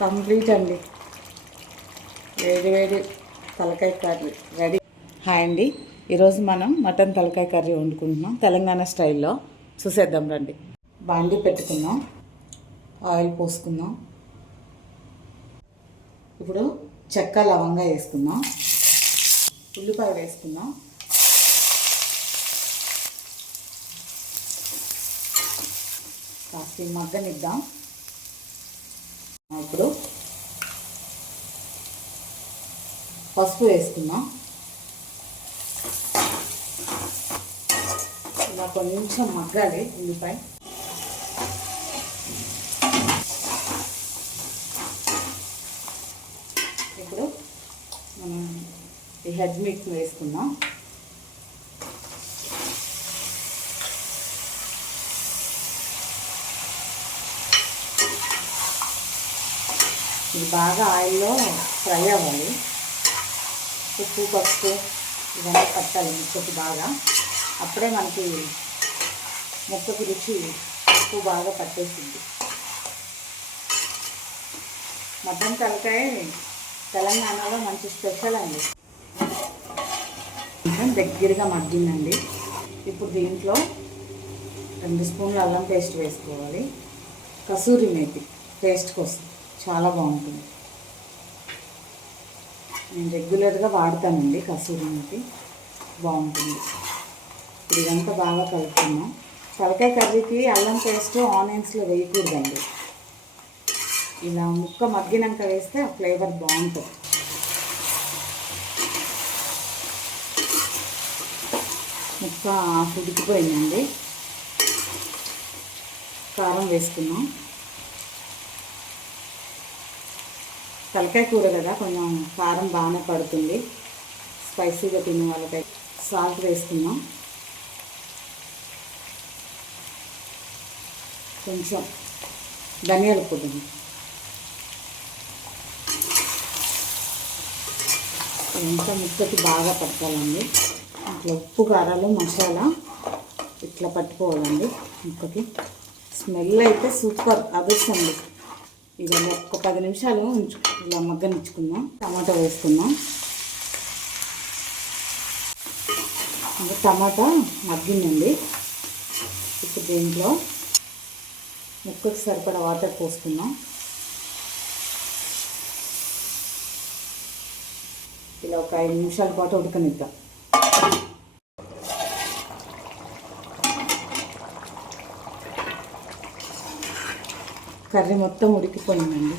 Complete అండి. వేడి వేడి తలకాయ కర్రీ రెడీ. హాయ్ అండి, ఈరోజు మనం మటన్ తలకాయ కర్రీ వండుకుంటున్నాం తెలంగాణ స్టైల్లో. చూసేద్దాం రండి. బాండి పెట్టుకుందాం, ఆయిల్ పోసుకుందాం. ఇప్పుడు చెక్క లవంగా వేసుకుందాం, ఉల్లిపాయ వేసుకుందాం. కాస్త మగ్గనిద్దాం. ఇప్పుడు పసుపు వేసుకుందాం. ఇలా కొంచెం మగ్గాలి ఉల్లిపాయ. ఇప్పుడు మనం ఈ హెడ్ మీట్ వేసుకుందాం. ఇది బాగా ఆయిల్లో ఫ్రై అవ్వాలి. ఉప్పు పసుపు ఇవన్నీ పట్టాలి ముక్కకి బాగా. అప్పుడే మనకి ముక్కకి రుచి ఉప్పు బాగా పట్టేసింది. మటన్ తలకాయ తెలంగాణలో మంచి స్పెషల్ అండి. దగ్గరగా మగ్గిందండి. ఇప్పుడు దీంట్లో 2 స్పూన్లు అల్లం పేస్ట్ వేసుకోవాలి. కసూరి మేతి టేస్ట్ కోసం చాలా బాగుంటుంది. నేను రెగ్యులర్గా వాడతానండి కసూరి మేతి, బాగుంటుంది. ఇప్పుడు ఇదంతా బాగా కలుపుతున్నాం. తలకాయ కర్రీకి అల్లం పేస్ట్ ఆనియన్స్లో వేయకూడదండి. ఇలా ముక్క మగ్గినాక వేస్తే ఆ ఫ్లేవర్ బాగుంటుంది. ముక్క ఉడికిపోయిందండి. కారం వేసుకున్నాం. తలకాయ కూర కదా, కొంచెం కారం బాగానే పడుతుంది. స్పైసీగా తినే వాళ్ళకై సాల్ట్ వేసుకున్నాం. కొంచెం ధనియాల పొడి, ఇదంతా ముక్కకి బాగా పట్టాలండి. ఇట్లా ఉప్పు కారాలు మసాలా ఇట్లా పట్టుకోవాలండి ముక్కకి. స్మెల్ అయితే సూపర్ అదుస్తుంది. ఇది ఒక 10 నిమిషాలు ఇలా మగ్గనిచ్చుకుందాం. టమాటా వేసుకుందాం. ఇంకా టమాటా మగ్గిందండి. ఇప్పుడు దీంట్లో ముక్కకి సరిపడా వాటర్ పోసుకుందాం. ఇలా ఒక 5 నిమిషాల పాటు ఉడకనిద్దాం. కర్రీ మొత్తం ఉడికిపోయిందండి.